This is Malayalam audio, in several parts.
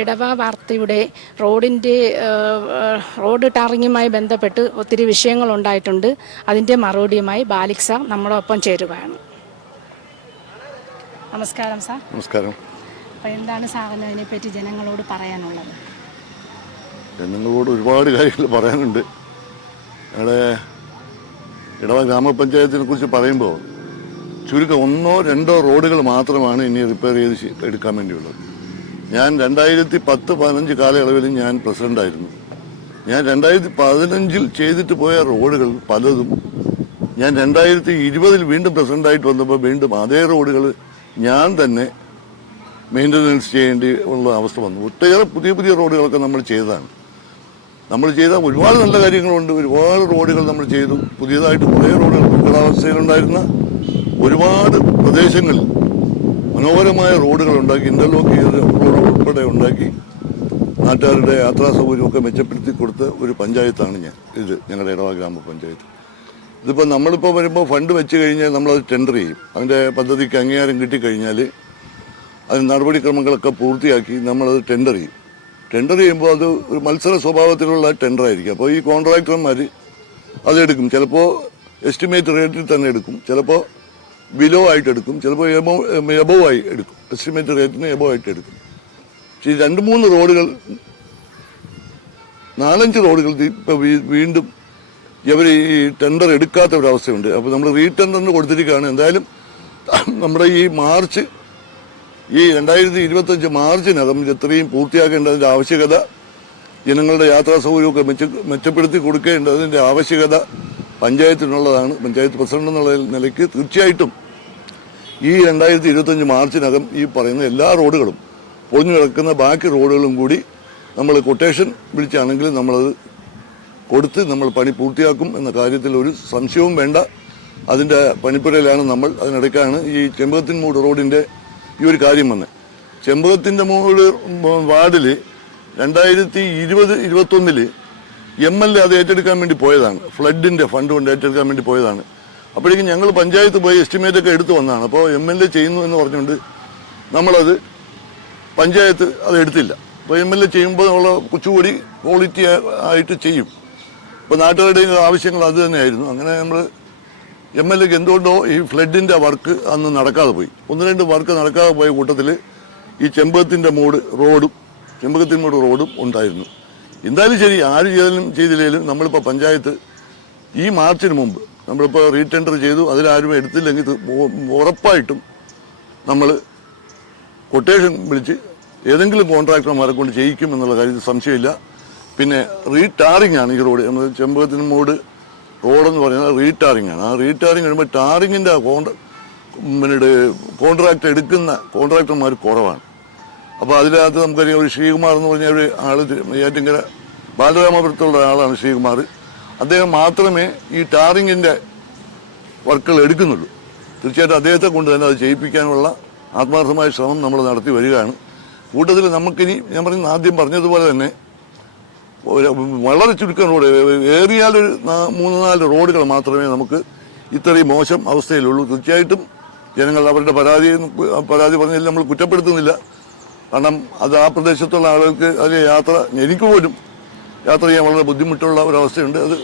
ഇടവ വാർത്തയുടെ റോഡ് ടാറിങ്ങുമായി ബന്ധപ്പെട്ട് ഒത്തിരി വിഷയങ്ങളുണ്ടായിട്ടുണ്ട്. അതിൻ്റെ മറുപടിയുമായി ബാലിക് സാർ നമ്മളൊപ്പം ചേരുകയാണ്. നമസ്കാരം സാർ. നമസ്കാരം. അപ്പോൾ എന്താണ് സാറിന് അതിനെപ്പറ്റി ജനങ്ങളോട് പറയാനുള്ളത്? ജനങ്ങളോട് ഒരുപാട് കാര്യങ്ങൾ പറയാനുണ്ട്. ഞങ്ങളുടെ ഇടവ ഗ്രാമപഞ്ചായത്തിനെ കുറിച്ച് പറയുമ്പോൾ ചുരുക്കം 1-2 റോഡുകൾ മാത്രമാണ് ഇനി റിപ്പയർ ചെയ്ത് എടുക്കാൻ വേണ്ടിയുള്ളത്. ഞാൻ 2010-15 കാലയളവിൽ ഞാൻ പ്രസിഡൻ്റായിരുന്നു. ഞാൻ 2015 ചെയ്തിട്ട് പോയ റോഡുകൾ പലതും ഞാൻ 2020 വീണ്ടും പ്രസിഡൻ്റായിട്ട് വന്നപ്പോൾ വീണ്ടും അതേ റോഡുകൾ ഞാൻ തന്നെ മെയിൻ്റനൻസ് ചെയ്യേണ്ടി ഉള്ള അവസ്ഥ വന്നു. ഒട്ടേറെ പുതിയ പുതിയ റോഡുകളൊക്കെ നമ്മൾ ചെയ്തതാണ്. നമ്മൾ ചെയ്ത ഒരുപാട് നല്ല കാര്യങ്ങളുണ്ട്. ഒരുപാട് റോഡുകൾ നമ്മൾ ചെയ്തു. പുതിയതായിട്ട് കുറേ റോഡുകൾ ദുർഘടാവസ്ഥയിലുണ്ടായിരുന്ന ഒരുപാട് പ്രദേശങ്ങളിൽ മനോഹരമായ റോഡുകൾ ഉണ്ടാക്കി, ഇന്റർലോക്ക് ചെയ്ത് റോഡ് ഉൾപ്പെടെ ഉണ്ടാക്കി നാട്ടുകാരുടെ യാത്രാ സൗകര്യമൊക്കെ മെച്ചപ്പെടുത്തി കൊടുത്ത ഒരു പഞ്ചായത്താണ് ഞങ്ങളുടെ ഇടവ ഗ്രാമപഞ്ചായത്ത്. ഇതിപ്പോൾ നമ്മളിപ്പോൾ വരുമ്പോൾ ഫണ്ട് വെച്ച് കഴിഞ്ഞാൽ നമ്മളത് ടെൻഡർ ചെയ്യും. അതിൻ്റെ പദ്ധതിക്ക് അംഗീകാരം കിട്ടിക്കഴിഞ്ഞാൽ അതിന് നടപടിക്രമങ്ങളൊക്കെ പൂർത്തിയാക്കി നമ്മളത് ടെൻഡർ ചെയ്യും. ടെൻഡർ ചെയ്യുമ്പോൾ അത് ഒരു മത്സര സ്വഭാവത്തിലുള്ള ടെൻഡർ ആയിരിക്കും. അപ്പോൾ ഈ കോൺട്രാക്ടർമാർ അതെടുക്കും. ചിലപ്പോൾ എസ്റ്റിമേറ്റ് റേറ്റിൽ തന്നെ എടുക്കും, ചിലപ്പോൾ ബിലോ ആയിട്ട് എടുക്കും, ചിലപ്പോൾ എബോ ആയി എടുക്കും. എസ്റ്റിമേറ്റ് റേറ്റിന് എബോ ആയിട്ട് എടുക്കും. പക്ഷേ 2-3 റോഡുകൾ 4-5 റോഡുകൾ ഇപ്പോൾ വീണ്ടും ഇവർ ഈ ടെൻഡർ എടുക്കാത്ത ഒരവസ്ഥയുണ്ട്. അപ്പോൾ നമ്മൾ റീടെൻഡറിന് കൊടുത്തിരിക്കുകയാണ്. എന്തായാലും നമ്മുടെ ഈ 2025 മാർച്ചിനകം എത്രയും പൂർത്തിയാക്കേണ്ടതിൻ്റെ ആവശ്യകത, ജനങ്ങളുടെ യാത്രാ സൗകര്യമൊക്കെ മെച്ചപ്പെടുത്തി കൊടുക്കേണ്ടതിൻ്റെ ആവശ്യകത പഞ്ചായത്തിനുള്ളതാണ്. പഞ്ചായത്ത് പ്രസിഡന്റ് എന്നുള്ള നിലയ്ക്ക് തീർച്ചയായിട്ടും ഈ 2025 മാർച്ചിനകം ഈ പറയുന്ന എല്ലാ റോഡുകളും പൊളിഞ്ഞു കിടക്കുന്ന ബാക്കി റോഡുകളും കൂടി നമ്മൾ കൊട്ടേഷൻ വിളിച്ചാണെങ്കിൽ നമ്മളത് കൊടുത്ത് നമ്മൾ പണി പൂർത്തിയാക്കും എന്ന കാര്യത്തിൽ ഒരു സംശയവും വേണ്ട. അതിൻ്റെ പണിപ്പുരയിലാണ് നമ്മൾ. അതിനിടയ്ക്കാണ് ഈ ചെമ്പകത്തിൻമൂട് റോഡിൻ്റെ ഈ ഒരു കാര്യം വന്നത്. ചെമ്പകത്തിൻ്റെ മൂട് വാർഡിൽ 2020-21 MLA അത് ഏറ്റെടുക്കാൻ വേണ്ടി പോയതാണ്. ഫ്ലഡിൻ്റെ ഫണ്ട് കൊണ്ട് ഏറ്റെടുക്കാൻ വേണ്ടി പോയതാണ്. അപ്പോഴേക്കും ഞങ്ങൾ പഞ്ചായത്ത് പോയി എസ്റ്റിമേറ്റ് ഒക്കെ എടുത്തു വന്നതാണ്. അപ്പോൾ MLA ചെയ്യുന്നു എന്ന് പറഞ്ഞുകൊണ്ട് നമ്മളത് പഞ്ചായത്ത് അത് എടുത്തില്ല. അപ്പോൾ MLA ചെയ്യുമ്പോൾ നമ്മൾ കുറച്ചുകൂടി ക്വാളിറ്റി ആയിട്ട് ചെയ്യും. ഇപ്പോൾ നാട്ടുകാരുടെയും ആവശ്യങ്ങൾ അത് തന്നെയായിരുന്നു. അങ്ങനെ നമ്മൾ MLAക്ക് എന്തുകൊണ്ടോ ഈ ഫ്ലഡിൻ്റെ വർക്ക് അന്ന് നടക്കാതെ പോയി. 1-2 വർക്ക് നടക്കാതെ പോയ കൂട്ടത്തിൽ ഈ ചെമ്പകത്തിൻ മൂട് റോഡും ഉണ്ടായിരുന്നു. എന്തായാലും ശരി, ആര് ചെയ്തില്ലെങ്കിലും നമ്മളിപ്പോൾ പഞ്ചായത്ത് ഈ മാർച്ചിന് മുമ്പ് നമ്മളിപ്പോൾ റീടെൻഡർ ചെയ്തു. അതിലാരും എടുത്തില്ലെങ്കിൽ ഉറപ്പായിട്ടും നമ്മൾ കൊട്ടേഷൻ വിളിച്ച് ഏതെങ്കിലും കോൺട്രാക്ടർമാരെ കൊണ്ട് ചെയ്യിക്കും എന്നുള്ള കാര്യത്തിൽ സംശയമില്ല. പിന്നെ റീടാറിംഗ് ആണ് ഈ റോഡ്. ചെമ്പകത്തിന് മൂട് റോഡെന്ന് പറയുന്നത് റീടാറിംഗ് ആണ്. ആ റീടാറിംഗ് കഴിയുമ്പോൾ ടാറിങ്ങിൻ്റെ കോൺട്രാക്ട് എടുക്കുന്ന കോൺട്രാക്ടർമാർ കുറവാണ്. അപ്പോൾ അതിനകത്ത് നമുക്കറിയാം, ഒരു ശ്രീകുമാർ എന്ന് പറഞ്ഞ ഒരു ആൾ നെയ്യാറ്റിൻകര ബാലരാമപുരത്തുള്ള ആളാണ് ശ്രീകുമാർ. അദ്ദേഹം മാത്രമേ ഈ ടാറിങ്ങിൻ്റെ വർക്കുകൾ എടുക്കുന്നുള്ളൂ. തീർച്ചയായിട്ടും അദ്ദേഹത്തെ കൊണ്ട് തന്നെ അത് ചെയ്യിപ്പിക്കാനുള്ള ആത്മാർത്ഥമായ ശ്രമം നമ്മൾ നടത്തി വരികയാണ്. കൂട്ടത്തിൽ നമുക്കിനി ഞാൻ ആദ്യം പറഞ്ഞതുപോലെ തന്നെ വളരെ ചുരുക്കം റോഡ്, ഏറിയാൽ ഒരു 3-4 റോഡുകൾ മാത്രമേ നമുക്ക് ഇത്രയും മോശം അവസ്ഥയിലുള്ളൂ. തീർച്ചയായിട്ടും ജനങ്ങൾ അവരുടെ പരാതി പറഞ്ഞതിൽ നമ്മൾ കുറ്റപ്പെടുത്തുന്നില്ല. കാരണം അത് ആ പ്രദേശത്തുള്ള ആളുകൾക്ക് എനിക്ക് പോലും യാത്ര ചെയ്യാൻ വളരെ ബുദ്ധിമുട്ടുള്ള ഒരവസ്ഥയുണ്ട്. അത്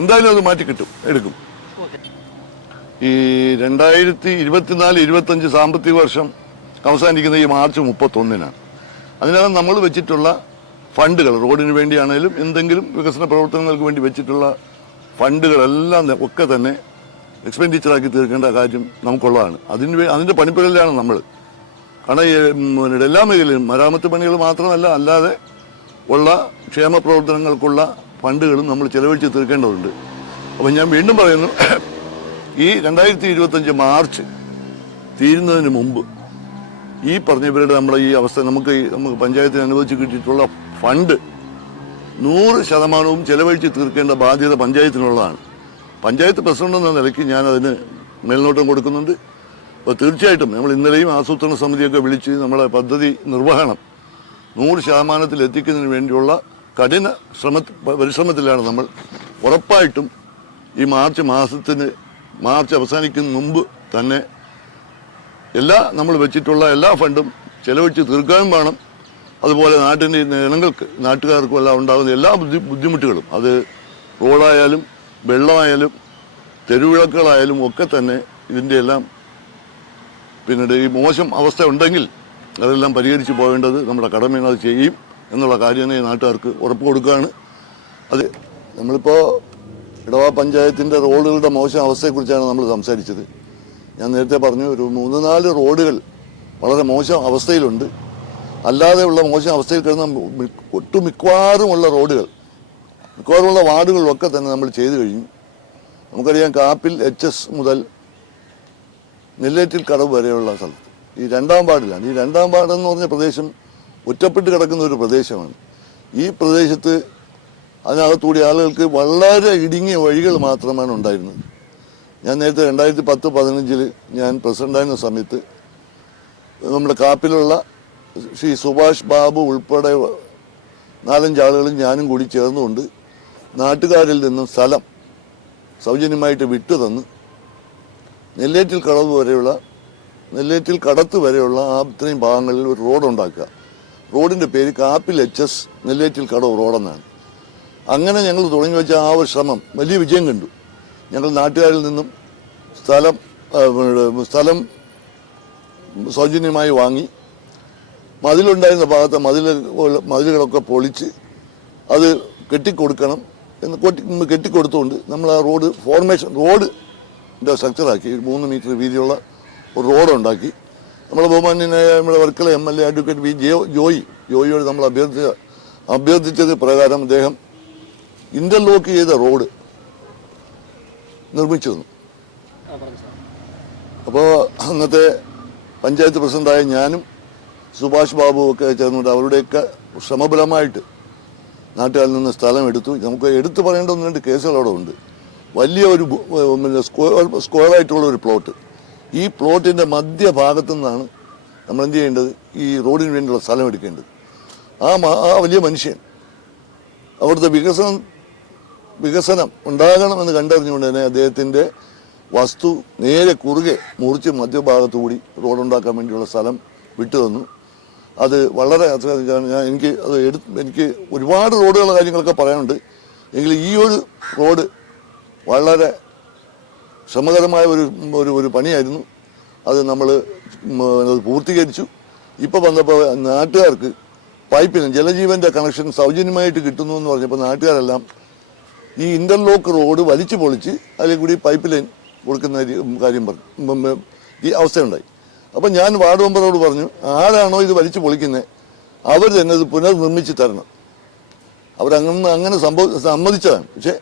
എന്തായാലും അത് മാറ്റിക്കിട്ടും, എടുക്കും. ഈ 2024-25 സാമ്പത്തിക വർഷം അവസാനിക്കുന്ന ഈ മാർച്ച് 31-നാണ്. അതിനകം നമ്മൾ വെച്ചിട്ടുള്ള ഫണ്ടുകൾ, റോഡിന് വേണ്ടിയാണെങ്കിലും എന്തെങ്കിലും വികസന പ്രവർത്തനങ്ങൾക്ക് വേണ്ടി വെച്ചിട്ടുള്ള ഫണ്ടുകളെല്ലാം ഒക്കെ തന്നെ എക്സ്പെൻഡിച്ചറാക്കി തീർക്കേണ്ട കാര്യം നമുക്കുള്ളതാണ്. അതിൻ്റെ പണിപ്പുരയിലാണ് നമ്മൾ. കാരണം എല്ലാ മേഖലയിലും മരാമത്ത് പണികൾ മാത്രമല്ല, അല്ലാതെ ഉള്ള ക്ഷേമ പ്രവർത്തനങ്ങൾക്കുള്ള ഫണ്ടുകളും നമ്മൾ ചെലവഴിച്ച് തീർക്കേണ്ടതുണ്ട്. അപ്പം ഞാൻ വീണ്ടും പറയുന്നു, ഈ 2025 മാർച്ച് തീരുന്നതിന് മുമ്പ് ഈ പറഞ്ഞവരുടെ നമ്മുടെ ഈ അവസ്ഥ നമുക്ക് പഞ്ചായത്തിന് അനുവദിച്ച് കിട്ടിയിട്ടുള്ള ഫണ്ട് 100% ചെലവഴിച്ച് തീർക്കേണ്ട ബാധ്യത പഞ്ചായത്തിനുള്ളതാണ്. പഞ്ചായത്ത് പ്രസിഡന്റ് എന്ന നിലയ്ക്ക് ഞാനതിന് മേൽനോട്ടം കൊടുക്കുന്നുണ്ട്. അപ്പോൾ തീർച്ചയായിട്ടും നമ്മൾ ഇന്നലെയും ആസൂത്രണ സമിതിയൊക്കെ വിളിച്ച് നമ്മളെ പദ്ധതി നിർവഹണം 100% എത്തിക്കുന്നതിന് വേണ്ടിയുള്ള കഠിന പരിശ്രമത്തിലാണ് നമ്മൾ. ഉറപ്പായിട്ടും ഈ മാർച്ച് അവസാനിക്കുന്ന മുമ്പ് തന്നെ നമ്മൾ വെച്ചിട്ടുള്ള എല്ലാ ഫണ്ടും ചെലവഴിച്ച് തീർക്കാനും വേണം. അതുപോലെ നാട്ടിൻ്റെ ജനങ്ങൾക്ക് നാട്ടുകാർക്കും എല്ലാം ഉണ്ടാകുന്ന എല്ലാ ബുദ്ധിമുട്ടുകളും, അത് റോഡായാലും വെള്ളമായാലും തെരുവിളക്കുകളായാലും ഒക്കെ തന്നെ ഇതിൻ്റെ എല്ലാം പിന്നീട് ഈ മോശം അവസ്ഥ ഉണ്ടെങ്കിൽ അതെല്ലാം പരിഹരിച്ച് പോകേണ്ടത് നമ്മുടെ കടമയാണ്. അത് ചെയ്യും എന്നുള്ള കാര്യം തന്നെ നാട്ടുകാർക്ക് ഉറപ്പ് കൊടുക്കുകയാണ്. അത് നമ്മളിപ്പോൾ ഇടവ പഞ്ചായത്തിൻ്റെ റോഡുകളുടെ മോശം അവസ്ഥയെക്കുറിച്ചാണ് നമ്മൾ സംസാരിച്ചത്. ഞാൻ നേരത്തെ പറഞ്ഞു, ഒരു 3-4 റോഡുകൾ വളരെ മോശം അവസ്ഥയിലുണ്ട്. അല്ലാതെയുള്ള മോശം അവസ്ഥയിൽ കിടന്ന ഒട്ടുമിക്കവാറുമുള്ള റോഡുകൾ, മിക്കവാറുമുള്ള വാർഡുകളിലൊക്കെ തന്നെ നമ്മൾ ചെയ്തു കഴിഞ്ഞു. നമുക്കറിയാം, കാപ്പിൽ HS മുതൽ നെല്ലേറ്റിൽ കടവ് വരെയുള്ള സ്ഥലത്ത് ഈ 2-ാം വാർഡിലാണ്. ഈ 2-ാം വാർഡ് എന്ന് പറഞ്ഞ പ്രദേശം ഒറ്റപ്പെട്ട് കിടക്കുന്ന ഒരു പ്രദേശമാണ്. ഈ പ്രദേശത്ത് അതിനകത്തുകൂടി ആളുകൾക്ക് വളരെ ഇടുങ്ങിയ വഴികൾ മാത്രമാണ് ഉണ്ടായിരുന്നത്. ഞാൻ നേരത്തെ 2010-15 ഞാൻ പ്രസിഡൻ്റായിരുന്ന സമയത്ത് നമ്മുടെ കാപ്പിലുള്ള ശ്രീ സുഭാഷ് ബാബു ഉൾപ്പെടെ 4-5 ആളുകളും ഞാനും കൂടി ചേർന്നുകൊണ്ട് നാട്ടുകാരിൽ നിന്നും സ്ഥലം സൗജന്യമായിട്ട് വിട്ടു തന്ന് നെല്ലേറ്റിൽ കടത്ത് വരെയുള്ള ആ ഇത്രയും ഭാഗങ്ങളിൽ ഒരു റോഡുണ്ടാക്കുക. റോഡിൻ്റെ പേര് കാപ്പിൽ HS നെല്ലേറ്റിൽ കടവ് റോഡെന്നാണ്. അങ്ങനെ ഞങ്ങൾ തുടങ്ങി വെച്ച ആ ഒരു ശ്രമം വലിയ വിജയം കണ്ടു. ഞങ്ങൾ നാട്ടുകാരിൽ നിന്നും സ്ഥലം സൗജന്യമായി വാങ്ങി മതിലുണ്ടായിരുന്ന ഭാഗത്ത് മതിലുകളൊക്കെ പൊളിച്ച് അത് കെട്ടിക്കൊടുക്കണം എന്ന് കെട്ടിക്കൊടുത്തുകൊണ്ട് നമ്മൾ ആ റോഡിൻ്റെ സ്ട്രക്ചറാക്കി 3 മീറ്റർ വീതിയുള്ള ഒരു റോഡുണ്ടാക്കി. നമ്മുടെ ബഹുമാന്യനായ നമ്മുടെ വർക്കല MLA അഡ്വക്കേറ്റ് ജോയിയോട് നമ്മൾ അഭ്യർത്ഥിച്ചത് പ്രകാരം അദ്ദേഹം ഇന്റർലോക്ക് ചെയ്ത റോഡ് നിർമ്മിച്ചു തന്നു. അപ്പോൾ അന്നത്തെ പഞ്ചായത്ത് പ്രസിഡന്റായ ഞാനും സുഭാഷ് ബാബു ഒക്കെ ചേർന്നുകൊണ്ട് അവരുടെയൊക്കെ ശ്രമഫലമായിട്ട് നാട്ടുകാരിൽ നിന്ന് സ്ഥലം എടുത്തു. നമുക്ക് എടുത്തു പറയേണ്ട 1-2 കേസുകൾ അവിടെ ഉണ്ട്. വലിയ ഒരു സ്ക്വയറായിട്ടുള്ള ഒരു പ്ലോട്ട്. ഈ പ്ലോട്ടിൻ്റെ മധ്യഭാഗത്തു നിന്നാണ് നമ്മൾ എന്ത് ചെയ്യേണ്ടത്, ഈ റോഡിന് വേണ്ടിയുള്ള സ്ഥലം എടുക്കേണ്ടത്. ആ വലിയ മനുഷ്യൻ അവിടുത്തെ വികസനം ഉണ്ടാകണമെന്ന് കണ്ടറിഞ്ഞുകൊണ്ട് തന്നെ അദ്ദേഹത്തിൻ്റെ വസ്തു നേരെ കുറുകെ മുറിച്ച് മധ്യഭാഗത്തുകൂടി റോഡുണ്ടാക്കാൻ വേണ്ടിയുള്ള സ്ഥലം വിട്ടു തന്നു. അത് വളരെ എനിക്ക് ഒരുപാട് റോഡുകളുടെ കാര്യങ്ങളൊക്കെ പറയാനുണ്ട്. എങ്കിൽ ഈ ഒരു റോഡ് വളരെ ശ്രമകരമായ ഒരു പണിയായിരുന്നു. അത് നമ്മൾ പൂർത്തീകരിച്ചു. ഇപ്പോൾ വന്നപ്പോൾ നാട്ടുകാർക്ക് പൈപ്പിന് ജലജീവൻ്റെ കണക്ഷൻ സൗജന്യമായിട്ട് കിട്ടുന്നു എന്ന് പറഞ്ഞപ്പോൾ നാട്ടുകാരെല്ലാം ഈ ഇന്റർലോക്ക് റോഡ് വലിച്ചു പൊളിച്ച് അതിൽ കൂടി പൈപ്പ് ലൈൻ കൊടുക്കുന്ന കാര്യം പറഞ്ഞു. ഈ അവസ്ഥയുണ്ടായി. അപ്പം ഞാൻ വാർഡ് മെമ്പറോട് പറഞ്ഞു, ആരാണോ ഇത് വലിച്ചു പൊളിക്കുന്നത് അവർ തന്നെ ഇത് പുനർനിർമ്മിച്ച് തരണം. അങ്ങനെ സമ്മതിച്ചതാണ്. പക്ഷേ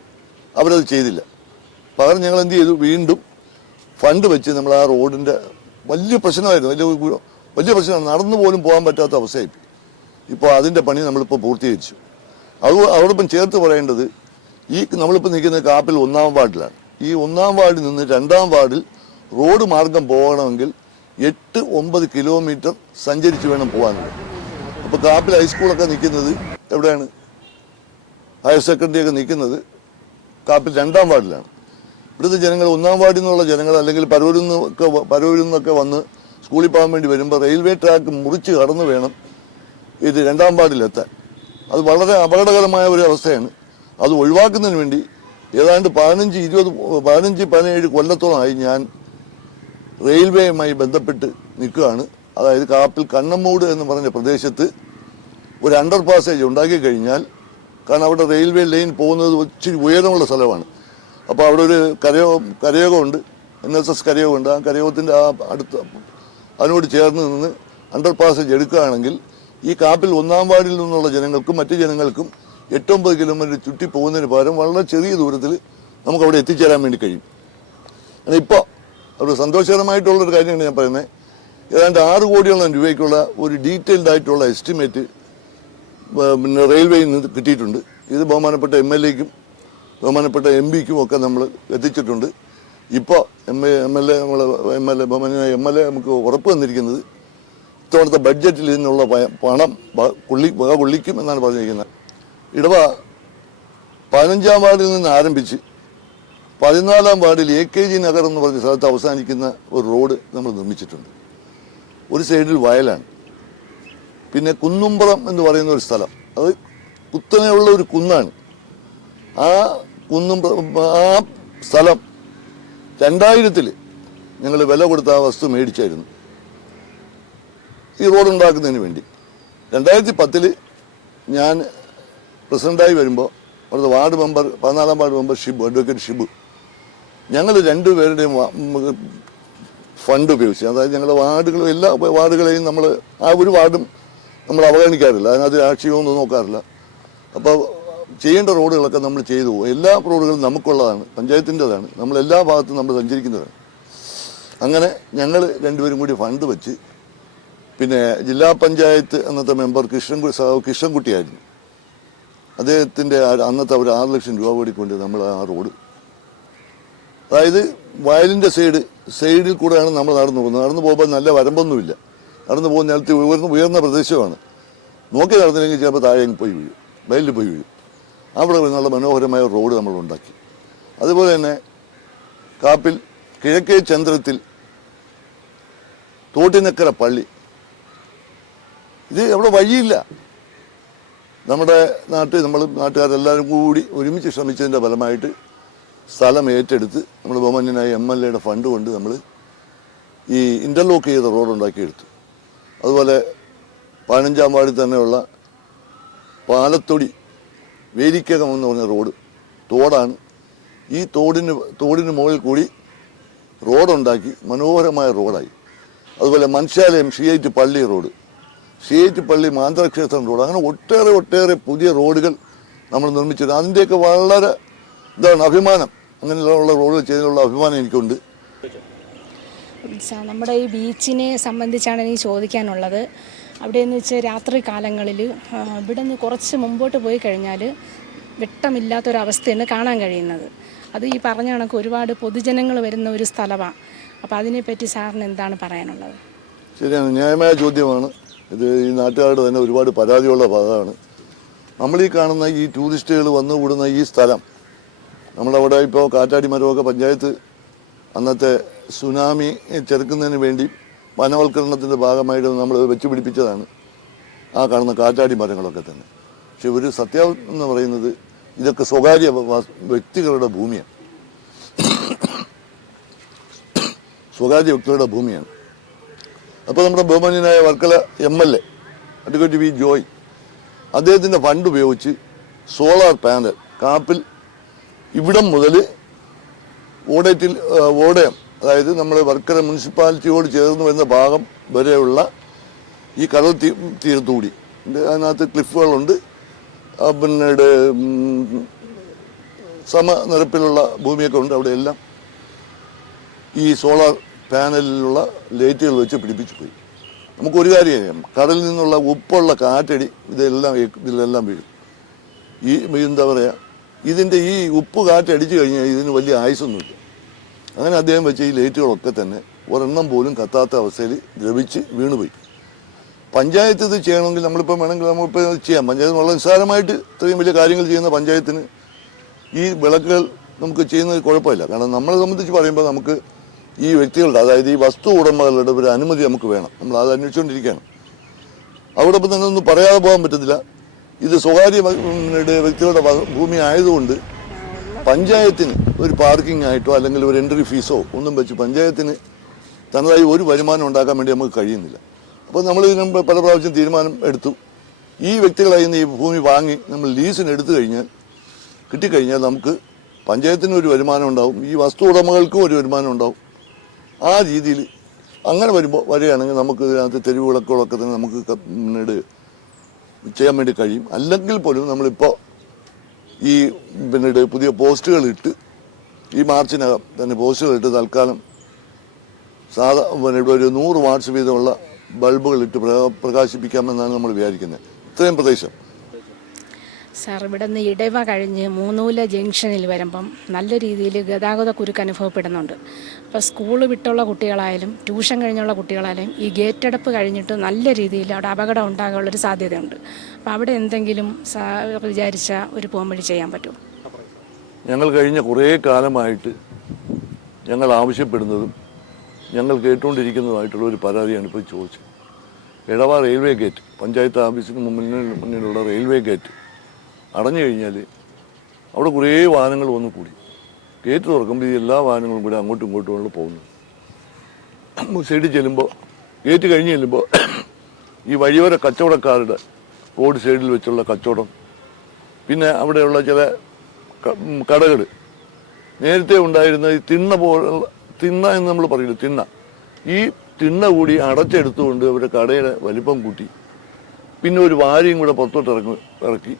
അവരത് ചെയ്തില്ല. പകരം ഞങ്ങൾ എന്ത് ചെയ്തു, വീണ്ടും ഫണ്ട് വെച്ച് നമ്മൾ ആ റോഡിൻ്റെ വലിയ പ്രശ്നമായിരുന്നു, വലിയ പ്രശ്നമാണ്, നടന്നു പോലും പോകാൻ പറ്റാത്ത അവസ്ഥയായി. ഇപ്പോൾ അതിൻ്റെ പണി നമ്മളിപ്പോൾ പൂർത്തീകരിച്ചു. അതോടൊപ്പം ചേർത്ത് പറയേണ്ടത്, ഈ നമ്മളിപ്പോൾ നിൽക്കുന്ന കാപ്പിൽ 1-ാം വാർഡിലാണ്. ഈ 1-ാം വാർഡിൽ നിന്ന് 2-ാം വാർഡിൽ റോഡ് മാർഗം പോകണമെങ്കിൽ 8-9 കിലോമീറ്റർ സഞ്ചരിച്ച് വേണം പോകാനുള്ളത്. അപ്പോൾ കാപ്പിൽ ഹൈസ്കൂളൊക്കെ നിൽക്കുന്നത് എവിടെയാണ്? ഹയർ സെക്കൻഡറി ഒക്കെ നിൽക്കുന്നത് കാപ്പിൽ 2-ാം വാർഡിലാണ്. ഇവിടുത്തെ ജനങ്ങൾ 1-ാം വാർഡിൽ നിന്നുള്ള ജനങ്ങൾ അല്ലെങ്കിൽ പരൂരിൽ നിന്നൊക്കെ വന്ന് സ്കൂളിൽ പോകാൻ വേണ്ടി വരുമ്പോൾ റെയിൽവേ ട്രാക്ക് മുറിച്ച് കടന്നു വേണം ഇത് 2-ാം വാർഡിലെത്താൻ. അത് വളരെ അപകടകരമായ ഒരു അവസ്ഥയാണ്. അത് ഒഴിവാക്കുന്നതിന് വേണ്ടി ഏതാണ്ട് 15-17 കൊല്ലത്തോളമായി ഞാൻ റെയിൽവേയുമായി ബന്ധപ്പെട്ട് നിൽക്കുകയാണ്. അതായത് കാപ്പിൽ കണ്ണമ്മൂട് എന്ന് പറഞ്ഞ പ്രദേശത്ത് ഒരു അണ്ടർ പാസേജ് ഉണ്ടാക്കി കഴിഞ്ഞാൽ, കാരണം അവിടെ റെയിൽവേ ലൈൻ പോകുന്നത് ഒത്തിരി ഉയരമുള്ള സ്ഥലമാണ്. അപ്പോൾ അവിടെ ഒരു കരയോഗമുണ്ട്, NSS കരയോഗമുണ്ട്. ആ കരയോഗത്തിൻ്റെ അതിനോട് ചേർന്ന് നിന്ന് അണ്ടർ പാസേജ് എടുക്കുകയാണെങ്കിൽ ഈ കാപ്പിൽ 1-ാം വാർഡിൽ നിന്നുള്ള ജനങ്ങൾക്കും മറ്റു ജനങ്ങൾക്കും 8-9 കിലോമീറ്റർ ചുറ്റി പോകുന്നതിന് പകരം വളരെ ചെറിയ ദൂരത്തിൽ നമുക്ക് അവിടെ എത്തിച്ചേരാൻ വേണ്ടി കഴിയും. ഇപ്പോൾ ഒരു സന്തോഷകരമായിട്ടുള്ളൊരു കാര്യമാണ് ഞാൻ പറയുന്നത്. ഏതാണ്ട് 6 കോടിയോളം രൂപയ്ക്കുള്ള ഒരു ഡീറ്റെയിൽഡ് ആയിട്ടുള്ള എസ്റ്റിമേറ്റ് പിന്നെ റെയിൽവേയിൽ നിന്ന് കിട്ടിയിട്ടുണ്ട്. ഇത് ബഹുമാനപ്പെട്ട MLAക്കും ബഹുമാനപ്പെട്ട MP-ക്കും ഒക്കെ നമ്മൾ എത്തിച്ചിട്ടുണ്ട്. ഇപ്പോൾ MLA നമുക്ക് ഉറപ്പ് തന്നിരിക്കുന്നത് ഇത്തവണത്തെ ബഡ്ജറ്റിൽ നിന്നുള്ള പണം വക കൊള്ളിക്കും എന്നാണ് പറഞ്ഞിരിക്കുന്നത്. ഇടവ 15-ാം വാർഡിൽ നിന്ന് ആരംഭിച്ച് 14-ാം വാർഡിൽ AKG നഗർ എന്ന് പറഞ്ഞ സ്ഥലത്ത് അവസാനിക്കുന്ന ഒരു റോഡ് നമ്മൾ നിർമ്മിച്ചിട്ടുണ്ട്. ഒരു സൈഡിൽ വയലാണ്, പിന്നെ കുന്നുംപുറം എന്ന് പറയുന്ന ഒരു സ്ഥലം, അത് കുത്തനെയുള്ള ഒരു കുന്നാണ്. ആ ആ സ്ഥലം 2000 ഞങ്ങൾ വില കൊടുത്ത ആ വസ്തു മേടിച്ചായിരുന്നു ഈ റോഡ് ഉണ്ടാക്കുന്നതിന് വേണ്ടി. 2010 ഞാൻ പ്രസിഡൻ്റായി വരുമ്പോൾ അവിടുത്തെ ward member 14-ാം ward member advocate Shibu, ഞങ്ങൾ രണ്ടുപേരുടെയും ഫണ്ട് ഉപയോഗിച്ച്, അതായത് ഞങ്ങളുടെ വാർഡുകളും എല്ലാ വാർഡുകളെയും നമ്മൾ ആ ഒരു വാർഡും നമ്മൾ അവഗണിക്കാറില്ല, അതിനകത്ത് രാഷ്ട്രീയമൊന്നും നോക്കാറില്ല. അപ്പോൾ ചെയ്യേണ്ട റോഡുകളൊക്കെ നമ്മൾ ചെയ്തു പോകും. എല്ലാ റോഡുകളും നമുക്കുള്ളതാണ്, പഞ്ചായത്തിൻ്റെതാണ്, നമ്മൾ എല്ലാ ഭാഗത്തും നമ്മൾ സഞ്ചരിക്കുന്നതാണ്. അങ്ങനെ ഞങ്ങൾ രണ്ടുപേരും കൂടി ഫണ്ട് വെച്ച്, പിന്നെ ജില്ലാ പഞ്ചായത്ത് അന്നത്തെ മെമ്പർ കൃഷ്ണൻകുട്ടിയായിരുന്നു, അദ്ദേഹത്തിൻ്റെ അന്നത്തെ ഒരു 6 ലക്ഷം രൂപ കൂടിക്കൊണ്ട് നമ്മൾ ആ റോഡ്, അതായത് വയലിൻ്റെ സൈഡിൽ കൂടെയാണ് നമ്മൾ നടന്നു പോകുന്നത്. നടന്നു പോകുമ്പോൾ നല്ല വരമ്പൊന്നുമില്ല, നടന്നു പോകുന്ന നേരത്തെ ഉയർന്ന പ്രദേശമാണ്. നോക്കി നടന്നില്ലെങ്കിൽ ചിലപ്പോൾ താഴെ പോയി വീഴും, വയലിൽ പോയി വീഴും. അവിടെ നല്ല മനോഹരമായ റോഡ് നമ്മൾ ഉണ്ടാക്കി. അതുപോലെ തന്നെ കാപ്പിൽ കിഴക്കേ ചന്ദ്രത്തിൽ തോട്ടിനക്കര പള്ളി, ഇത് അവിടെ വഴിയില്ല. നമ്മുടെ നാട്ടുകാരെല്ലാവരും കൂടി ഒരുമിച്ച് ശ്രമിച്ചതിൻ്റെ ഫലമായിട്ട് സ്ഥലം ഏറ്റെടുത്ത് നമ്മൾ ബഹുമാന്യനായ MLA ഫണ്ട് കൊണ്ട് നമ്മൾ ഈ ഇൻ്റർലോക്ക് ചെയ്ത റോഡ് ഉണ്ടാക്കിയെടുത്തു. അതുപോലെ 15-ാം വാർഡിൽ തന്നെയുള്ള പാലത്തൊടി വേലിക്കകം എന്ന് പറഞ്ഞ റോഡ്, തോടാണ്. ഈ തോടിന് മുകളിൽ കൂടി റോഡുണ്ടാക്കി മനോഹരമായ റോഡായി. അതുപോലെ മൻശാലയം CIT പള്ളി റോഡ്, CIT പള്ളി മാന്ത്രക്ഷേത്രം റോഡ്, അങ്ങനെ ഒട്ടേറെ പുതിയ റോഡുകൾ നമ്മൾ നിർമ്മിച്ചിട്ടുണ്ട്. അതിൻ്റെയൊക്കെ വളരെ അഭിമാനം, അങ്ങനെയുള്ള റോഡുകൾ ചെയ്തതിനുള്ള അഭിമാനം എനിക്കുണ്ട്. നമ്മുടെ ഈ ബീച്ചിനെ സംബന്ധിച്ചാണ് എനിക്ക് ചോദിക്കാനുള്ളത്. അവിടെയെന്ന് വെച്ചാൽ രാത്രി കാലങ്ങളിൽ ഇവിടെ നിന്ന് കുറച്ച് മുമ്പോട്ട് പോയി കഴിഞ്ഞാൽ വെട്ടമില്ലാത്തൊരവസ്ഥയാണ് കാണാൻ കഴിയുന്നത്. അത് ഈ പറഞ്ഞ കണക്ക് ഒരുപാട് പൊതുജനങ്ങൾ വരുന്ന ഒരു സ്ഥലമാണ്. അപ്പോൾ അതിനെപ്പറ്റി സാറിന് എന്താണ് പറയാനുള്ളത്? ശരിയാണ്, ന്യായമായ ചോദ്യമാണ് ഇത്. ഈ നാട്ടുകാരുടെ തന്നെ ഒരുപാട് പരാതിയുള്ള ഭാഗമാണ്. നമ്മളീ കാണുന്ന ഈ ടൂറിസ്റ്റുകൾ വന്നുകൂടുന്ന ഈ സ്ഥലം, നമ്മളവിടെ ഇപ്പോൾ കാറ്റാടി മരമൊക്കെ പഞ്ചായത്ത് അന്നത്തെ സുനാമി ചെറുക്കുന്നതിന് വേണ്ടി വനവൽക്കരണത്തിൻ്റെ ഭാഗമായിട്ട് നമ്മൾ വെച്ച് പിടിപ്പിച്ചതാണ് ആ കാണുന്ന കാറ്റാടി മരങ്ങളൊക്കെ തന്നെ. പക്ഷെ ഒരു സത്യം എന്ന് പറയുന്നത് ഇതൊക്കെ സ്വകാര്യ വ്യക്തികളുടെ ഭൂമിയാണ്, സ്വകാര്യ വ്യക്തികളുടെ ഭൂമിയാണ്. അപ്പോൾ നമ്മുടെ ബഹുമാന്യനായ Varkala MLA advocate V. Joy അദ്ദേഹത്തിൻ്റെ ഫണ്ട് ഉപയോഗിച്ച് സോളാർ പാനൽ കാപ്പിൽ ഇവിടം മുതൽ ഓടയം, അതായത് നമ്മൾ വർക്കല മുനിസിപ്പാലിറ്റിയോട് ചേർന്ന് വരുന്ന ഭാഗം വരെയുള്ള ഈ കടൽ തീരത്തുകൂടി, അതിനകത്ത് ക്ലിഫുകളുണ്ട്, പിന്നീട് സമനിരപ്പിലുള്ള ഭൂമിയൊക്കെ ഉണ്ട്. അവിടെയെല്ലാം ഈ സോളാർ പാനലിലുള്ള ലൈറ്റുകൾ വെച്ച് പിടിപ്പിച്ചു പോയി. നമുക്കൊരു കാര്യം അറിയാം, കടലിൽ നിന്നുള്ള ഉപ്പുള്ള കാറ്റടി ഇതിലെല്ലാം വീഴും. ഈ എന്താ പറയുക, ഇതിൻ്റെ ഈ ഉപ്പ് കാറ്റടിച്ചു കഴിഞ്ഞാൽ ഇതിന് വലിയ ആയുസൊന്നുമില്ല. അങ്ങനെ അദ്ദേഹം വെച്ച ഈ ലൈറ്റുകളൊക്കെ തന്നെ ഒരെണ്ണം പോലും കത്താത്ത അവസ്ഥയിൽ ദ്രവിച്ച് വീണുപോയി. പഞ്ചായത്ത് ഇത് ചെയ്യണമെങ്കിൽ നമ്മളിപ്പോൾ ചെയ്യാം. പഞ്ചായത്ത് വളരെ നിസ്സാരമായിട്ട് ഇത്രയും വലിയ കാര്യങ്ങൾ ചെയ്യുന്ന പഞ്ചായത്തിന് ഈ വിളക്കുകൾ നമുക്ക് ചെയ്യുന്നത് കുഴപ്പമില്ല. കാരണം നമ്മളെ സംബന്ധിച്ച് പറയുമ്പോൾ നമുക്ക് ഈ വ്യക്തികളുടെ, അതായത് ഈ വസ്തു ഉടമകളുടെ ഒരു അനുമതി നമുക്ക് വേണം. നമ്മൾ അത് അന്വേഷിച്ചുകൊണ്ടിരിക്കുകയാണ്. അവിടെ ഇപ്പം നിങ്ങളൊന്നും പറയാതെ പോകാൻ പറ്റത്തില്ല. ഇത് സ്വകാര്യ വ്യക്തികളുടെ ഭൂമി ആയതുകൊണ്ട് പഞ്ചായത്തിന് ഒരു പാർക്കിംഗ് ആയിട്ടോ അല്ലെങ്കിൽ ഒരു എൻട്രി ഫീസോ ഒന്നും വെച്ച് പഞ്ചായത്തിന് തനതായി ഒരു വരുമാനം ഉണ്ടാക്കാൻ വേണ്ടി നമുക്ക് കഴിയുന്നില്ല. അപ്പോൾ നമ്മൾ ഇതിന് മുമ്പ് പല പ്രാവശ്യം തീരുമാനം എടുത്തു. ഈ വ്യക്തികളായി ഈ ഭൂമി വാങ്ങി നമ്മൾ ലീസിന് എടുത്തു കഴിഞ്ഞാൽ, കിട്ടിക്കഴിഞ്ഞാൽ നമുക്ക് പഞ്ചായത്തിന് ഒരു വരുമാനം ഉണ്ടാവും, ഈ വസ്തു ഉടമകൾക്കും ഒരു വരുമാനം ഉണ്ടാവും. ആ രീതിയിൽ അങ്ങനെ വരികയാണെങ്കിൽ നമുക്ക് ഇതിനകത്ത് തെരുവ് വിളക്കുകളൊക്കെ തന്നെ നമുക്ക് പിന്നീട് ചെയ്യാൻ വേണ്ടി കഴിയും. അല്ലെങ്കിൽ പോലും നമ്മളിപ്പോൾ ഈ പിന്നീട് പുതിയ പോസ്റ്റുകളിട്ട്, ഈ മാർച്ചിനകം തന്നെ പോസ്റ്റുകളിട്ട് തൽക്കാലം പിന്നീട് ഒരു 100 വാട്ട്സ് വീതമുള്ള ബൾബുകളിട്ട് പ്രകാശിപ്പിക്കാമെന്നാണ് നമ്മൾ വിചാരിക്കുന്നത്. ഇത്രയും പ്രദേശം സാർ, ഇവിടെ നിന്ന് ഇടവ കഴിഞ്ഞ് മൂന്നൂല ജംഗ്ഷനിൽ വരുമ്പം നല്ല രീതിയിൽ ഗതാഗത കുരുക്ക് അനുഭവപ്പെടുന്നുണ്ട്. അപ്പോൾ സ്കൂൾ വിട്ടുള്ള കുട്ടികളായാലും ട്യൂഷൻ കഴിഞ്ഞുള്ള കുട്ടികളായാലും ഈ ഗേറ്റ് അടപ്പ് കഴിഞ്ഞിട്ട് നല്ല രീതിയിൽ അവിടെ അപകടം ഉണ്ടാകാനുള്ളൊരു സാധ്യതയുണ്ട്. അപ്പോൾ അവിടെ എന്തെങ്കിലും വിചാരിച്ച ഒരു പോംവഴി ചെയ്യാൻ പറ്റുമോ? ഞങ്ങൾ കഴിഞ്ഞ കുറേ കാലമായിട്ട് ഞങ്ങൾ ആവശ്യപ്പെടുന്നതും ഞങ്ങൾ കേട്ടുകൊണ്ടിരിക്കുന്നതുമായിട്ടുള്ള ഒരു പരാതിയാണ് ഇപ്പോൾ ചോദിച്ചത്. ഇടവ റെയിൽവേ ഗേറ്റ്, പഞ്ചായത്ത് ഓഫീസിന് മുന്നിലുള്ള റെയിൽവേ ഗേറ്റ് അടഞ്ഞു കഴിഞ്ഞാൽ അവിടെ കുറേ വാഹനങ്ങൾ വന്ന് കൂടി. ഗേറ്റ് തുറക്കുമ്പോൾ ഈ എല്ലാ വാഹനങ്ങളും കൂടി അങ്ങോട്ടും ഇങ്ങോട്ടും പോകുന്നു. സൈഡിൽ ചെല്ലുമ്പോൾ, ഗേറ്റ് കഴിഞ്ഞ് ചെല്ലുമ്പോൾ ഈ വഴിയോര കച്ചവടക്കാരുടെ റോഡ് സൈഡിൽ വെച്ചുള്ള കച്ചവടം, പിന്നെ അവിടെയുള്ള ചില കടകൾ, നേരത്തെ ഉണ്ടായിരുന്ന ഈ തിണ്ണ എന്ന് നമ്മൾ പറയില്ല, ഈ തിണ്ണ കൂടി അടച്ചെടുത്തുകൊണ്ട് അവരുടെ കടയുടെ വലിപ്പം കൂട്ടി. പിന്നെ ഒരു വാരിയും കൂടെ പുറത്തോട്ട് ഇറക്കി.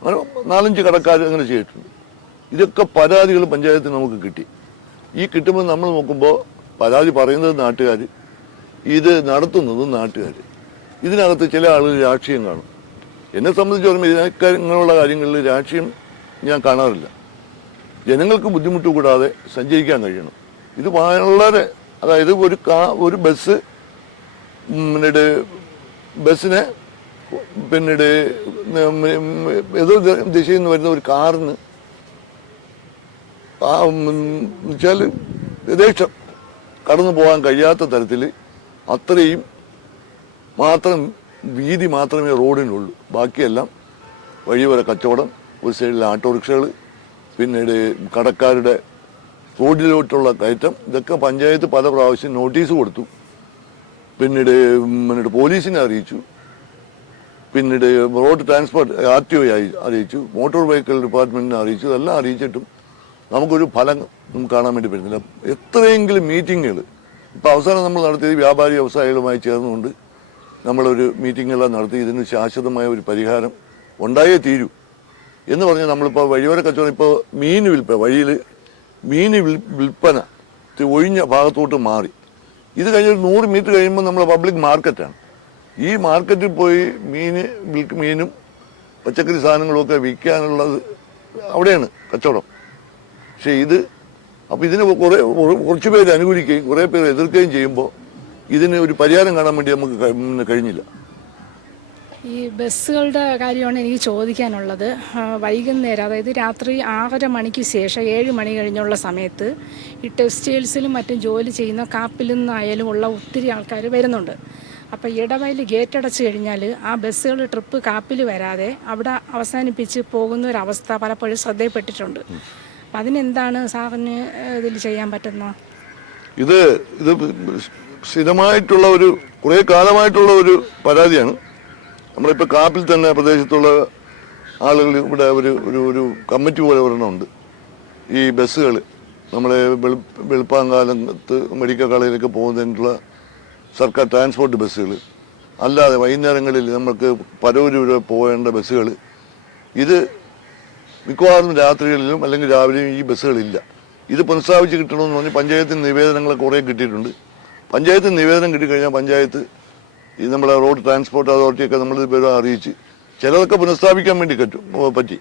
അങ്ങനെ 4-5 കടക്കാർ അങ്ങനെ ചെയ്തിട്ടുണ്ട്. ഇതൊക്കെ പരാതികൾ പഞ്ചായത്തിന് നമുക്ക് കിട്ടി. ഈ കിട്ടുമ്പോൾ നമ്മൾ നോക്കുമ്പോൾ പരാതി പറയുന്നത് നാട്ടുകാർ, ഇത് നടത്തുന്നതും നാട്ടുകാർ. ഇതിനകത്ത് ചില ആളുകൾ രാഷ്ട്രീയം കാണും. എന്നെ സംബന്ധിച്ച് പറയുമ്പോൾ ഇങ്ങനെയുള്ള കാര്യങ്ങളിൽ രാഷ്ട്രീയം ഞാൻ കാണാറില്ല. ജനങ്ങൾക്ക് ബുദ്ധിമുട്ട് കൂടാതെ സഞ്ചരിക്കാൻ കഴിയണം. ഇത് വളരെ, അതായത് ഒരു ബസ്സിനെ പിന്നീട് ഏതോ ദിശയിൽ നിന്ന് വരുന്ന ഒരു കാറിന് വെച്ചാൽ യഥേഷ്ടം കടന്നു പോകാൻ കഴിയാത്ത തരത്തിൽ അത്രയും മാത്രം വീതി മാത്രമേ റോഡിനുള്ളൂ. ബാക്കിയെല്ലാം വഴിവരെ കച്ചവടം, ഒരു സൈഡിൽ ഓട്ടോറിക്ഷകൾ, പിന്നീട് കടക്കാരുടെ റോഡിലോട്ടുള്ള കയറ്റം. ഇതൊക്കെ പഞ്ചായത്ത് പല പ്രാവശ്യം നോട്ടീസ് കൊടുത്തു. പിന്നീട് പോലീസിനെ അറിയിച്ചു. പിന്നീട് റോഡ് ട്രാൻസ്പോർട്ട് RTO അറിയിച്ചു, മോട്ടോർ വെഹിക്കിൾ ഡിപ്പാർട്ട്മെന്റിനെ അറിയിച്ചു. ഇതെല്ലാം അറിയിച്ചിട്ടും നമുക്കൊരു ഫലം നമുക്ക് കാണാൻ വേണ്ടി പറ്റുന്നില്ല. എത്രയെങ്കിലും മീറ്റിങ്ങുകൾ ഇപ്പോൾ അവസാനം നമ്മൾ നടത്തിയത് വ്യാപാരി വ്യവസായികളുമായി ചേർന്നുകൊണ്ട് നമ്മളൊരു മീറ്റിങ്ങെല്ലാം നടത്തി ഇതിന് ശാശ്വതമായ ഒരു പരിഹാരം ഉണ്ടായേ തീരൂ എന്ന് പറഞ്ഞ് നമ്മളിപ്പോൾ വഴിയോര കച്ചവടം, ഇപ്പോൾ വഴിയിൽ മീൻ വിൽപ്പന ഒഴിഞ്ഞ ഭാഗത്തോട്ട് മാറി. ഇത് കഴിഞ്ഞൊരു 100 മീറ്റർ കഴിയുമ്പോൾ നമ്മൾ പബ്ലിക് മാർക്കറ്റാണ്. ഈ മാർക്കറ്റിൽ പോയി മീനും പച്ചക്കറി സാധനങ്ങളും ഒക്കെ വിൽക്കാനുള്ളത് അവിടെയാണ് കച്ചവടം. പക്ഷേ അപ്പോൾ ഇതിന് കുറച്ച് പേര് അനുകൂലിക്കുകയും കുറേ പേര് എതിർക്കുകയും ചെയ്യുമ്പോൾ ഇതിന് ഒരു പരിഹാരം കാണാൻ വേണ്ടി നമുക്ക് കഴിഞ്ഞില്ല. ഈ ബസ്സുകളുടെ കാര്യമാണ് എനിക്ക് ചോദിക്കാനുള്ളത്. വൈകുന്നേരം, അതായത് രാത്രി 6:30 മണിക്ക് ശേഷം 7 മണി കഴിഞ്ഞുള്ള സമയത്ത് ഈ ടെക്സ്റ്റൈൽസിലും മറ്റും ജോലി ചെയ്യുന്ന കാപ്പിൽ നിന്നായാലും ഉള്ള ഒത്തിരി ആൾക്കാർ വരുന്നുണ്ട്. അപ്പോൾ ഇടവയിൽ ഗേറ്റ് അടച്ചു കഴിഞ്ഞാൽ ആ ബസ്സുകൾ ട്രിപ്പ് കാപ്പിൽ വരാതെ അവിടെ അവസാനിപ്പിച്ച് പോകുന്ന ഒരവസ്ഥ പലപ്പോഴും ശ്രദ്ധയിൽപ്പെട്ടിട്ടുണ്ട്. അപ്പം അതിനെന്താണ് സാറിന് ഇതിൽ ചെയ്യാൻ പറ്റുന്നത്? ഇത് സ്ഥിരമായിട്ടുള്ള കുറേ കാലമായിട്ടുള്ള ഒരു പരാതിയാണ്. നമ്മളിപ്പോൾ കാപ്പിൽ തന്നെ പ്രദേശത്തുള്ള ആളുകൾ ഇവിടെ ഒരു കമ്മിറ്റി പോലെ ഒരെണ്ണമുണ്ട്. ഈ ബസ്സുകൾ നമ്മളെ വെളുപ്പാങ്കാലത്ത് മെഡിക്കൽ കോളേജിലേക്ക് പോകുന്നതിനുള്ള സർക്കാർ ട്രാൻസ്പോർട്ട് ബസ്സുകൾ, അല്ലാതെ വൈകുന്നേരങ്ങളിൽ നമുക്ക് പരവൂര് വരെ പോകേണ്ട ബസ്സുകൾ, ഇത് മിക്കവാറും രാത്രികളിലും അല്ലെങ്കിൽ രാവിലെയും ഈ ബസ്സുകളില്ല. ഇത് പുനഃസ്ഥാപിച്ച് കിട്ടണമെന്ന് പറഞ്ഞ് പഞ്ചായത്തിന് നിവേദനങ്ങൾ കുറേ കിട്ടിയിട്ടുണ്ട്. പഞ്ചായത്തിന് നിവേദനം കിട്ടിക്കഴിഞ്ഞാൽ പഞ്ചായത്ത് ഈ നമ്മളെ റോഡ് ട്രാൻസ്പോർട്ട് അതോറിറ്റിയൊക്കെ നമ്മൾ പേര് അറിയിച്ച് ചിലതൊക്കെ പുനഃസ്ഥാപിക്കാൻ വേണ്ടി പറ്റി.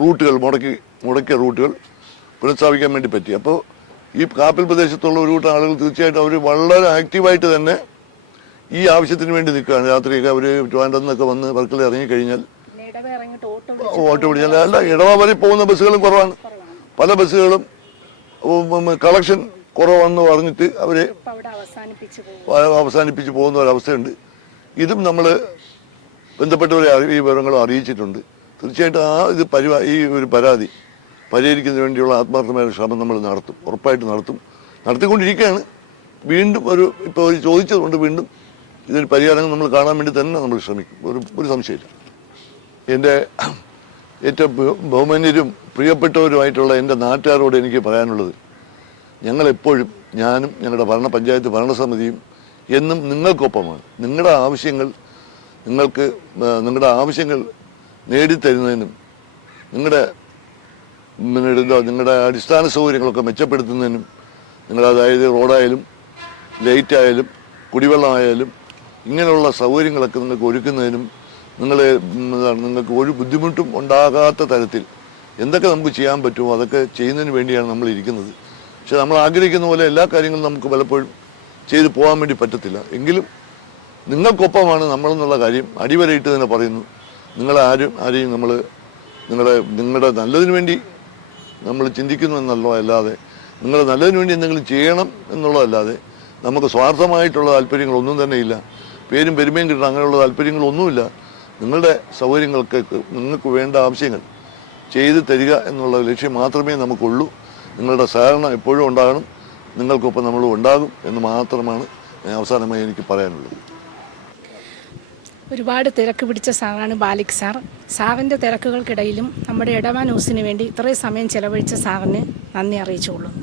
റൂട്ടുകൾ മുടക്കിയ റൂട്ടുകൾ പുനഃസ്ഥാപിക്കാൻ വേണ്ടി പറ്റി. അപ്പോൾ ഈ കാപ്പിൽ പ്രദേശത്തുള്ള ഒരു കൂട്ടം ആളുകൾ തീർച്ചയായിട്ടും അവർ വളരെ ആക്റ്റീവായിട്ട് തന്നെ ഈ ആവശ്യത്തിന് വേണ്ടി നിൽക്കുകയാണ്. രാത്രിയൊക്കെ അവർ ട്രിവാൻഡ്രത്ത് നിന്നൊക്കെ വന്ന് വർക്കിൽ ഇറങ്ങിക്കഴിഞ്ഞാൽ ഓട്ടോ പിടിച്ചാൽ, അല്ല ഇടവ വരെ പോകുന്ന ബസ്സുകളും കുറവാണ്. പല ബസ്സുകളും കളക്ഷൻ കുറവാണെന്ന് പറഞ്ഞിട്ട് അവരെ അവസാനിപ്പിച്ച് പോകുന്ന ഒരവസ്ഥയുണ്ട്. ഇതും നമ്മൾ ബന്ധപ്പെട്ടവരെ ഈ വിവരങ്ങളും അറിയിച്ചിട്ടുണ്ട്. തീർച്ചയായിട്ടും ഈ ഒരു പരാതി പരിഹരിക്കുന്നതിന് വേണ്ടിയുള്ള ആത്മാർത്ഥമായ ശ്രമം നമ്മൾ നടത്തും, ഉറപ്പായിട്ട് നടത്തിക്കൊണ്ടിരിക്കുകയാണ്. വീണ്ടും ഇപ്പോൾ ചോദിച്ചതുകൊണ്ട് വീണ്ടും ഇതിന് പരിഹാരങ്ങൾ നമ്മൾ കാണാൻ വേണ്ടി തന്നെ നമ്മൾ ശ്രമിക്കും. ഒരു സംശയമില്ല. എൻ്റെ ഏറ്റവും ബഹുമാന്യരും പ്രിയപ്പെട്ടവരുമായിട്ടുള്ള എൻ്റെ നാട്ടുകാരോട് എനിക്ക് പറയാനുള്ളത്, ഞങ്ങളെപ്പോഴും, ഞാനും ഞങ്ങളുടെ പഞ്ചായത്ത് ഭരണസമിതിയും എന്നും നിങ്ങൾക്കൊപ്പമാണ്. നിങ്ങളുടെ ആവശ്യങ്ങൾ നേടിത്തരുന്നതിനും നിങ്ങളുടെ അടിസ്ഥാന സൗകര്യങ്ങളൊക്കെ മെച്ചപ്പെടുത്തുന്നതിനും, അതായത് റോഡായാലും ലൈറ്റായാലും കുടിവെള്ളമായാലും ഇങ്ങനെയുള്ള സൗകര്യങ്ങളൊക്കെ നിങ്ങൾക്ക് ഒരുക്കുന്നതിനും നിങ്ങൾക്ക് ഒരു ബുദ്ധിമുട്ടും ഉണ്ടാകാത്ത തരത്തിൽ എന്തൊക്കെ നമുക്ക് ചെയ്യാൻ പറ്റുമോ അതൊക്കെ ചെയ്യുന്നതിന് വേണ്ടിയാണ് നമ്മൾ ഇരിക്കുന്നത്. പക്ഷെ നമ്മൾ ആഗ്രഹിക്കുന്ന പോലെ എല്ലാ കാര്യങ്ങളും നമുക്ക് പലപ്പോഴും ചെയ്തു പോകാൻ വേണ്ടി പറ്റത്തില്ല. എങ്കിലും നിങ്ങൾക്കൊപ്പമാണ് നമ്മളെന്നുള്ള കാര്യം അടിവരയിട്ട് തന്നെ പറയുന്നു. ആരെയും നമ്മൾ നിങ്ങളുടെ നല്ലതിന് വേണ്ടി നമ്മൾ ചിന്തിക്കുന്നു അല്ലാതെ നിങ്ങളുടെ നല്ലതിന് വേണ്ടി എന്തെങ്കിലും ചെയ്യണം എന്നുള്ളതല്ലാതെ നമുക്ക് സ്വാർത്ഥമായിട്ടുള്ള താല്പര്യങ്ങളൊന്നും തന്നെ ഇല്ല. പേരും പെരുമയും കിട്ടണം അങ്ങനെയുള്ള താല്പര്യങ്ങളൊന്നുമില്ല. നിങ്ങളുടെ സൗകര്യങ്ങൾക്ക് നിങ്ങൾക്ക് വേണ്ട ആവശ്യങ്ങൾ ചെയ്തു തരിക എന്നുള്ള ലക്ഷ്യം മാത്രമേ നമുക്കുള്ളൂ. നിങ്ങളുടെ സഹകരണം എപ്പോഴും ഉണ്ടാകണം, നിങ്ങൾക്കൊപ്പം നമ്മൾ ഉണ്ടാകും എന്ന് മാത്രമാണ് അവസാനമായി എനിക്ക് പറയാനുള്ളത്. ഒരുപാട് തിരക്ക് പിടിച്ച സാറാണ് ബാലിക് സാർ. സാറിൻ്റെ തിരക്കുകൾക്കിടയിലും നമ്മുടെ ഇടവ ന്യൂസിന് വേണ്ടി ഇത്രയും സമയം ചെലവഴിച്ച സാറിന് നന്ദി അറിയിച്ചുകൊള്ളുന്നു.